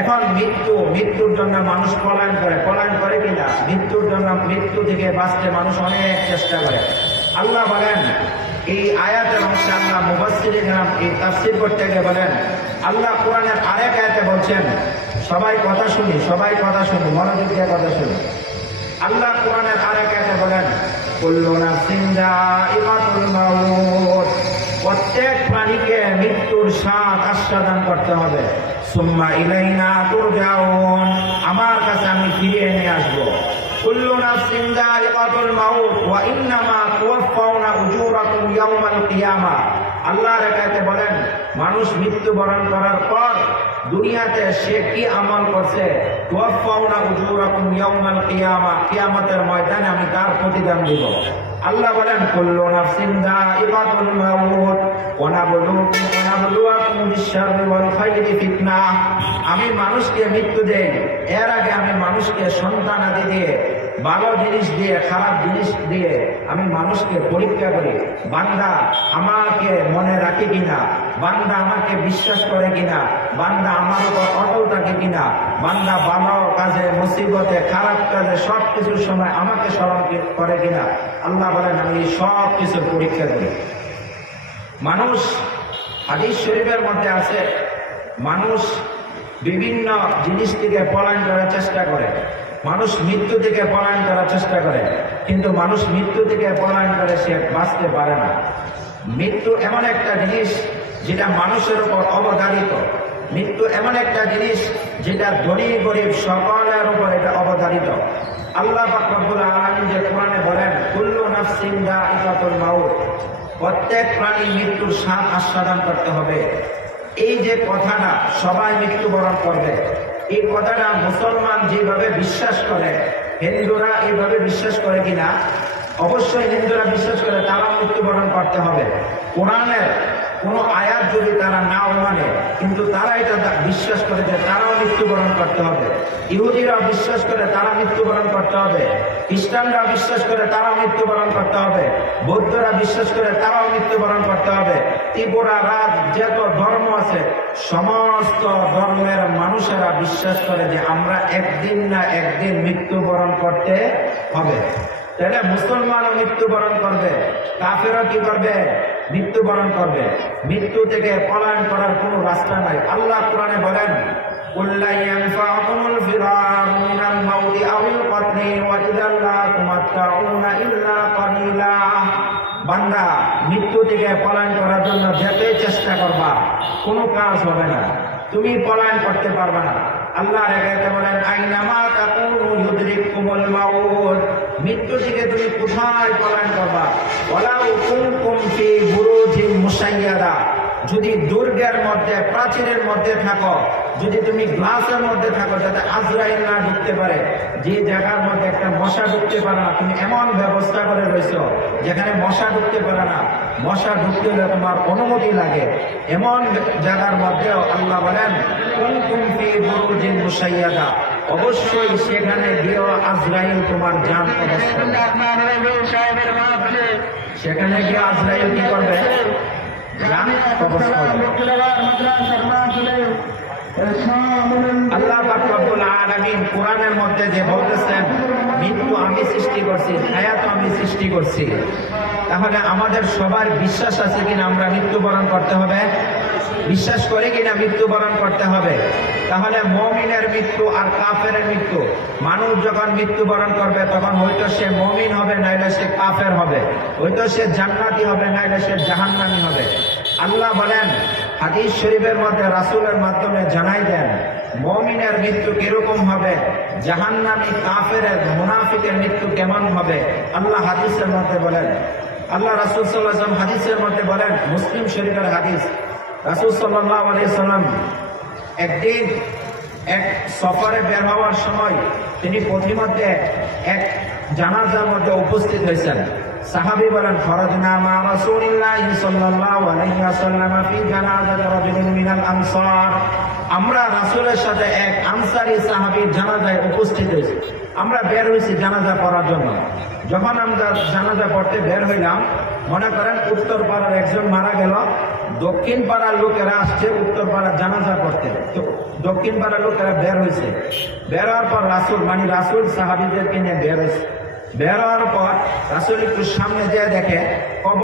এখন মৃত্যুর জন্য মানুষ পলায়ন করে কিনা? মৃত্যুর জন্য, মৃত্যু থেকে বাঁচতে মানুষ অনেক চেষ্টা করে। আল্লাহ বলেন এই আয়াতের অংশে, আল্লাহ মুফাসসিরিন এই তাফসীর করতে গিয়ে বলেন, আল্লাহ কোরআনের আরেক আয়াতে বলছেন, সবাই কথা শুনি, মনোযোগ দিয়ে কথা শুনি। আল্লাহ কোরআনের আরেক আয়াতে বলেন, কুল্লু নাফসিন যায়িকাতুল মাউত, প্রত্যেক প্রাণীকে মৃত্যুর স্বাদ আস্বাদন করতে হবে। সুম্মা ইলাইনা তুরজাউন, আমার কাছে আমি ফিরিয়ে নিয়ে আসবো। কুল্লু নাফসিন যায়িকাতুল মাউত ওয়া ইন্নামা তুওয়াফাউনা উজুরাকুম ইয়াওমাল কিয়ামাহ। আল্লাহ রেখাতে বলেন, মানুষ মৃত্যুবরণ করার পর দুনিয়াতে সে কি আমল করছে, তুওয়াফাউনা উজুরাকুম ইয়াওমাল কিয়ামাহ, কিয়ামতের ময়দানে আমি তার প্রতিদান দিব। আল্লাহ বলেন, কুল্লু নাফসিন যায়িকাতুল মাউত ওয়া নাবলুয়াকুম বিশ-শাররি ওয়াল খাইরি ফিতনাহ। আমি মানুষকে মৃত্যু দেই, এর আগে আমি মানুষকে সন্তানাদি দিয়ে, ভালো জিনিস দিয়ে, খারাপ জিনিস দিয়ে আমি মানুষকে পরীক্ষা করি। বান্দা আমাকে মনে রাখে কিনা, বান্দা আমাকে বিশ্বাস করে কিনা, বান্দা আমার উপর অটল থাকে কিনা, বান্দা ভালো কাজে, মুসিবতে, খারাপ কাজে সব কিছুর সময় আমাকে স্মরণ করে কিনা। আল্লাহ বলেন, আমি সব কিছুর পরীক্ষা করি। মানুষ, হাদিস শরীফের মধ্যে আছে, মানুষ বিভিন্ন জিনিস থেকে পলায়ন করার চেষ্টা করে, মানুষ মৃত্যু থেকে পলায়ন করার চেষ্টা করে, কিন্তু মানুষ মৃত্যু থেকে পলায়ন করে সে বাঁচতে পারে না। মৃত্যু এমন একটা জিনিস যেটা মানুষের উপর অবধারিত। মৃত্যু এমন একটা জিনিস যেটা ধনী গরিব সকলের উপর এটা অবধারিত। আল্লাহ পাক রব্বুল আলামিন যে কোরআনে বলেন, কুল্লু নাফসিন যায়িকাতুল মাউত, প্রত্যেক প্রাণী মৃত্যুর স্বাদ আস্বাদন করতে হবে। এই যে কথাটা, সবাই মৃত্যুবরণ করবে, এই কথাটা মুসলমান যেভাবে বিশ্বাস করে, হিন্দুরা এইভাবে বিশ্বাস করে কিনা? অবশ্যই হিন্দুরা বিশ্বাস করে তারা মৃত্যুবরণ করতে হবে। কোরআনের কোনো আয়াত যদি তারা নাও মানে, কিন্তু তারা এটা বিশ্বাস করে যে তারাও মৃত্যুবরণ করতে হবে। ইহুদিরা বিশ্বাস করে তারা মৃত্যুবরণ করতে হবে, খ্রিস্টানরা বিশ্বাস করে তারাও মৃত্যুবরণ করতে হবে, বৌদ্ধরা বিশ্বাস করে তারাও মৃত্যুবরণ করতে হবে। ত্রিপুরা রাজ যত ধর্ম আছে, সমস্ত ধর্মের মানুষেরা বিশ্বাস করে যে আমরা একদিন না একদিন মৃত্যুবরণ করতে হবে। তাহলে মুসলমানও মৃত্যুবরণ করবে, কাফেরও কি করবে? মৃত্যুবরণ করবে। মৃত্যু থেকে পলায়ন করার কোনো রাস্তা নাই। আল্লাহ কোরআনে বলেন, কুল্লা ইয়ানফাউকুমুল ফিরার মিনাল মাউতি আউল কতলি ওয়া ইযা লা তুমাত্তাউনা ইল্লা কালিলা। বান্দা, মৃত্যু থেকে পলায়ন করার জন্য যেতে চেষ্টা করবা, কোনো কাজ হবে না, তুমি পলায়ন করতে পারবে না। আল্লাহ রেখাতে বলেন, আইনামা তাকুনু ইউদরিকুমুল মাউত, মৃত্যু থেকে তুমি কোথায় পলায়ন করবা? ওয়ালাউ কুনতুম ফি বুরুজিন মুশাইয়াদা, যদি দুর্গের মধ্যে, প্রাচীরের মধ্যে থাকো, যদি তুমি গ্লাসের মধ্যে থাকো যাতে আজরাইল না ঢুকতে পারে, যে জায়গার মধ্যে একটা মশা ঢুকতে পারে না, তুমি এমন ব্যবস্থা করে রয়েছো যেখানে মশা ঢুকতে পারে না, মশা ঢুকতে হলে তোমার অনুমতি লাগে, এমন জায়গার মধ্যেও আল্লাহ বলেন, কুনতুম ফি বুরুজিন মুশাইয়াদা, অবশ্যই সেখানে গিয়েও আজরাইল তোমার জান কবজ করবে। সেখানে গিয়ে আজরাইল কি করবে? জান কবজ করবে। আল্লাহ পাক রব্বুল আলামিন কোরআনের মধ্যে যে বলতেছেন, মৃত্যু আমি সৃষ্টি করছি, হায়াত আমি সৃষ্টি করছি, তাহলে আমাদের সবার বিশ্বাস আছে কিনা আমরা মৃত্যুবরণ করতে হবে? বিশ্বাস করে কিনা মৃত্যুবরণ করতে হবে? তাহলে মুমিনের মৃত্যু আর কাফের মৃত্যু, মানুষ যখন মৃত্যুবরণ করবে তখন হয়তো সে মুমিন হবে, নাইলে সে কাফের হবে, হয়তো সে জান্নাতি হবে, নাইলে সে জাহান্নামী হবে। আল্লাহ বলেন, হাদিস শরীফের মধ্যে রাসূলের মাধ্যমে জানাই দেন মুমিনের মৃত্যু কিরকম হবে, জাহান্নামী কাফের মুনাফিকের মৃত্যু কেমন হবে। আল্লাহ হাদিসের মধ্যে বলেন, আল্লাহ রাসূল সাল্লাল্লাহু আলাইহি ওয়াসাল্লাম হাদিসের মধ্যে বলেন, মুসলিম শরীফের হাদিস, রাসূল সাল্লাল্লাহু আলাইহি ওয়াসাল্লাম একদিন এক সফরে বের হওয়ার সময় তিনি পথিমধ্যে এক জানাজার মধ্যে উপস্থিত হয়েছেন। সাহাবী বলেন, খরাজনা মা রাসূলিল্লাহি সাল্লাল্লাহু আলাইহি ওয়াসাল্লাম ফি জানাজাতি রাজুলিন মিনাল আনসার, আমরা রাসূলের সাথে এক আনসারী সাহাবীর জানাজায় উপস্থিত হয়েছি। আমরা বের হয়েছি জানাজা পড়ার জন্য। যখন আমরা জানাজা পড়তে বের হইলাম, মনে করেন উত্তর পাড়ার একজন মারা গেল, দক্ষিণ পাড়ার লোকেরা আসছে উত্তর পাড়ার জানাজা করতে। তো দক্ষিণ পাড়ার লোকেরা বের হয়েছে, বের হওয়ার পর রাসূল রাসূল সাহাবীদেরকে নিয়ে বের হয়েছে। বের হওয়ার পর রাসূল একটু সামনে যেয়ে দেখে